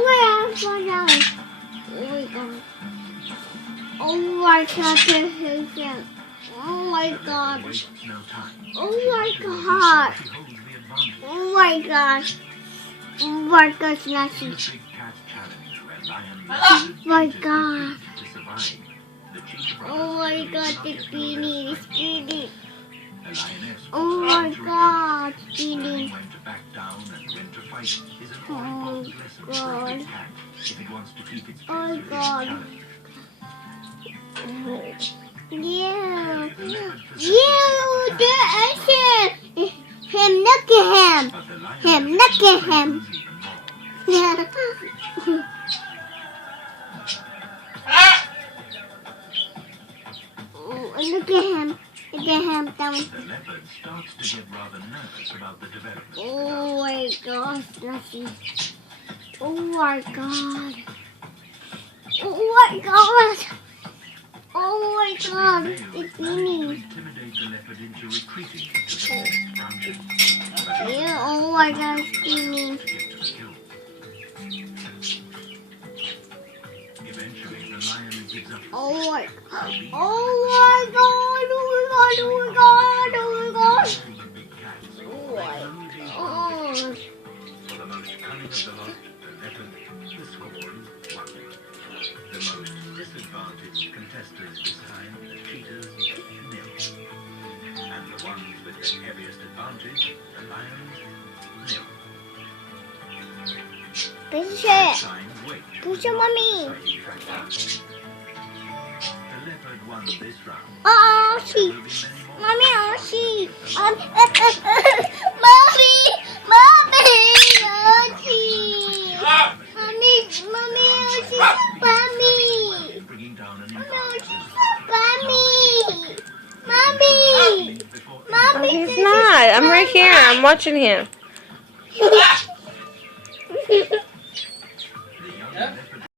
my God. Oh my God, this is it. Oh my God. Oh my God. Oh my God. Oh my gosh, Lassie. Oh my God. Oh my God, the beanie is beanie. Oh my God, beanie. Oh God. Oh God. Yeah. Yeah, there is it. Him, look at him. Him, look at him. Yeah. Oh, look at him. Look at him down. The leopard starts to get rather nervous about the development. Oh my gosh, Lassie. Oh my God. Oh my God. Oh my God. It's beanie. Intimidate the leopard into retreating to the next branches. Yeah, oh my God, it's beanie. To get to the kill. Eventually, the lion gives up. Oh my God. Oh my God. Oh my God. Oh my God. Oh my God. The big cats. Oh my God. For the most cunning of the lot, the leopard, the score is 1. The most disadvantaged contestants this time, the cheaters, 0. And the ones with the heaviest advantage, the lions, 0. This is it. Signs wait. Push your mommy. The leopard won this round. Oh, There she. will be many more. Mommy, oh, she. Mommy. Mommy. Oh, she. Mommy, oh, she. Mommy. Bringing down an No, encounter. she's Mommy. Mommy. Mommy. He's not. I'm right here. I'm watching him. The young leopard